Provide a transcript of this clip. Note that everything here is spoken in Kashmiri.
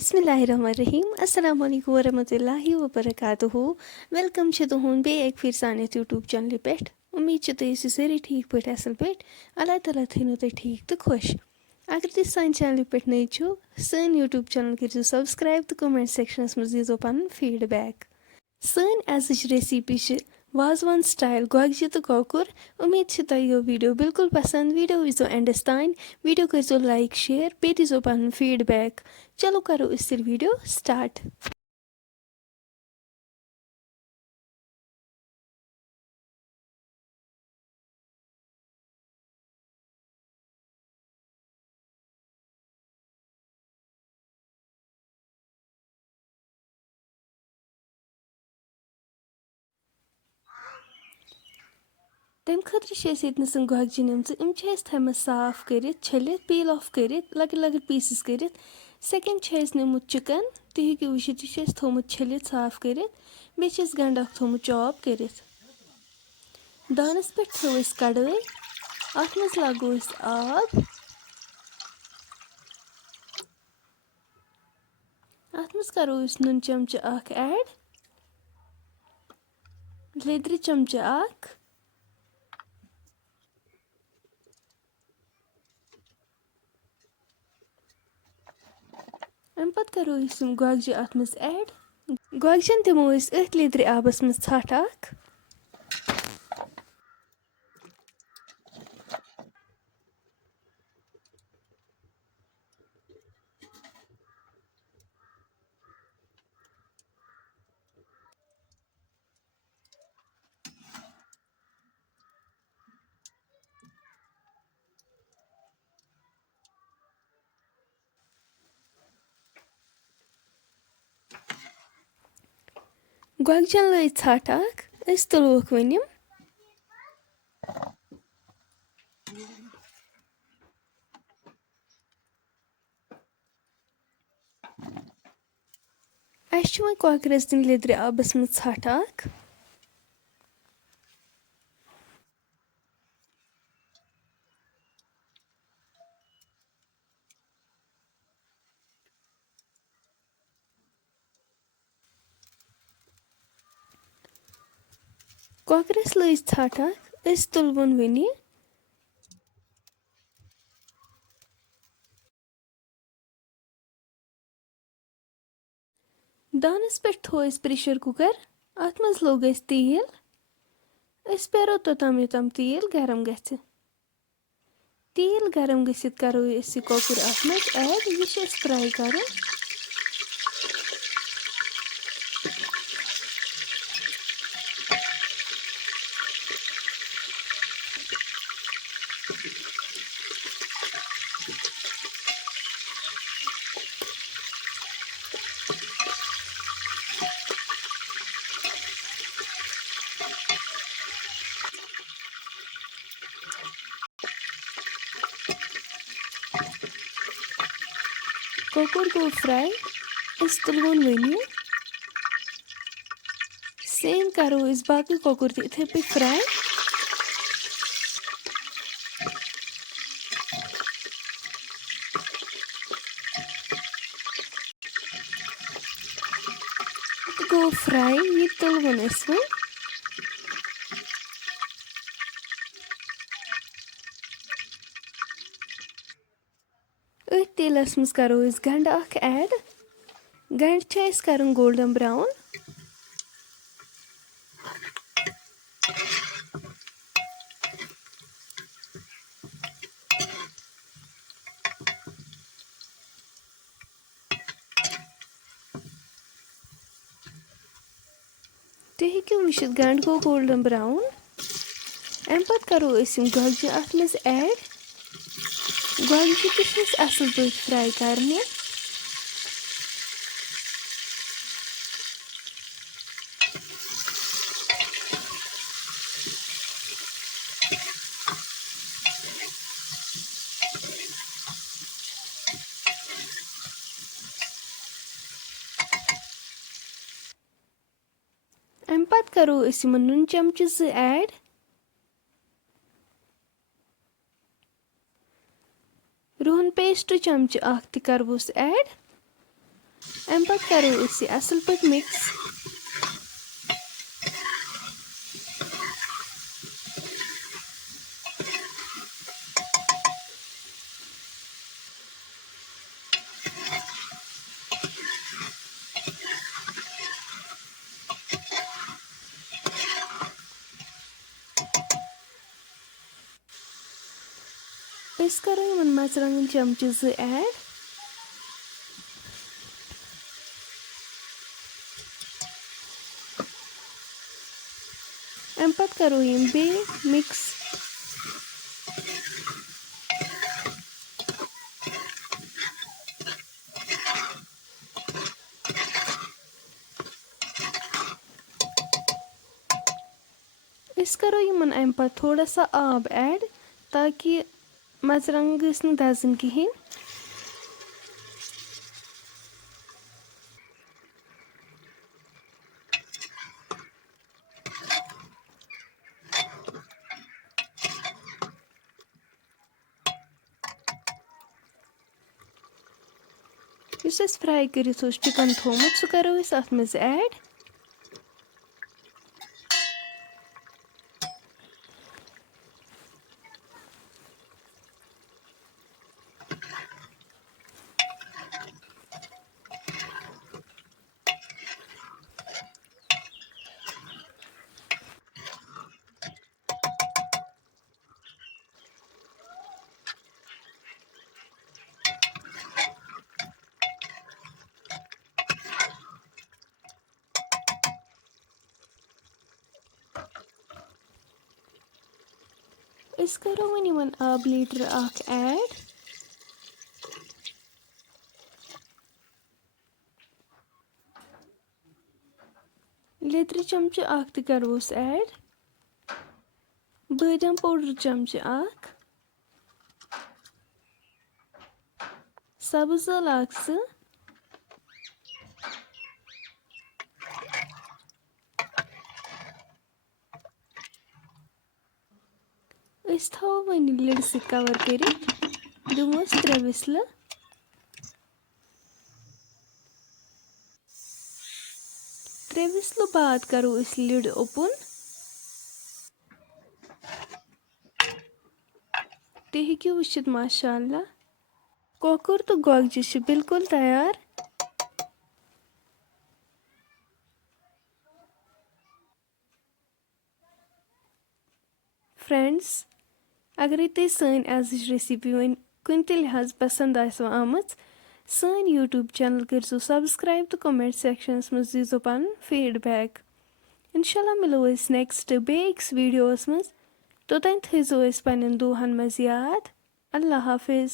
बिस्मिल्लाहिर्रहमानिर्रहीम अस्सलाम वालेकुम वरहमतुल्लाहि वबरकातुहू वेलकम छ तुहुंद बे एक फिर सान यूट्यूब चैनल पे उम्मीद छ तुम सारी ठीक पे असल पे अल्लाह ताला थो तुम ठीक तो खुश अगर तुम सान चैनल पे नई छो सन यूट्यूब चैनल करो सब्सक्राइब तो कमेंट सेक्शनस मज दीजो पन फीडबैक सन एज रेसिपी वाजवान स्टाइल गोगजी तो कोकुर उम्मीद छ तुम यो वीडियो बिल्कुल पसंद वीडियो वो एंडस तान वीडियो करो लाइक शेयर पे दीजो पन फीडबैक चलो करो इस वीडियो स्टार्ट तम खतर गोगजी निम थम साफ कर छलित पील ऑफ कर लकट लकट पीसेस कर सेकेंड निमुत चिकन तुम हेकि वुचित यह थोमुत छलित साफ कर बे गंड थोमुत चॉप कर दानस पे थो कड़ाई अत मज लगो आब अत मज करो नुन चमच ऐड लेदर चमच अम पत करो गोगजी अत मज ऐड गोगजन दिमो अथ लेदर आबस मज छट गोगजन लग छट तुलोक वनिम अस वो कॉकरस दिन लेदर आबस मज छट कॉकरस लग छट तुलवन वनी दानस पे थो प्रेशर कुकर अत मज लोग तेल पेरो तोतम योतम तेल गरम गि तेल गरम गसित करो कोकुर अत मज ऐड यह फ्राई कर कोकुर गो फ्राई तुलवन वनी सेम करो बाकी कोकुर इथे पे फ्राई गो फ्राई यह तुलवन वो तेलस मज करो गंड ऐड गंड कर गोल्डन ब्राउन तुम हेकि वुचित गंड गो गोल्डन ब्राउन अम पत करो गोगजी अत मज ऐड गोगजी तस असल पे फ्राई करने अम पत करो नुन चमच ऐड रोहन पेस्ट चमच करोस ऐड اَمہِ پَتہٕ کَرو أسۍ یہِ اَصٕل پٲٹھۍ مِکس. أسۍ کَرو یِمن مرژٕوانٛگن چمچہٕ 2 ایڈ. اَمہِ پَتہٕ کَرو یِم بیٚیہِ مِکس. أسۍ کَرو یِمن اَمہِ پَتہٕ تھوڑا سا آب ایڈ تاکہِ مرژٕوانٛگن گٔژھۍ نہٕ دَزٕنۍ کِہیٖنۍ. یُس اَسہِ فرٛاے کٔرِتھ اوس چِکن تھومُت سُہ کَرو أسۍ اَتھ منٛز ایڈ. أسۍ کَرو وۄنۍ یِمن آبہٕ لیٖٹر اکھ ایڈ. لیٚدرِ چمچہٕ اکھ تہِ کَرہوس ایڈ. بٲدیان پوڈر چمچہٕ اکھ. سبٕز ٲلہٕ اکھ 2. أسۍ تھاوو وۄنۍ لِڈٕ سۭتۍ کور کٔرِتھ. دِمہوس 3 وِسلہٕ. 3 وِسلہٕ بعد کَرو أسۍ لِڈ اوپُن. تُہۍ ہیٚکِو وٕچھِتھ ماشاء اللہ کوکُر تہٕ گۄگجہِ چھِ بِلکُل تیار. فرٛٮ۪نٛڈٕس اگرے تۄہہِ سٲنۍ آزٕچ ریسِپی وۄنۍ کُنہِ تہِ لحاظ پسنٛد آسوٕ آمٕژ سٲنۍ یوٗٹیوٗب چینل کٔرۍزیو سبسکرایب تہٕ کومٮ۪نٛٹ سٮ۪کشنس منٛز دیٖزیو پنُن فیٖڈبیک. اِنشاء اللہ مِلو أسۍ نٮ۪کسٹ بیٚیہِ أکِس ویٖڈیووَس منٛز. توٚتام تھٲیزیو أسۍ پنٛنٮ۪ن دُعاہن منٛز یاد. اللہ حافِظ.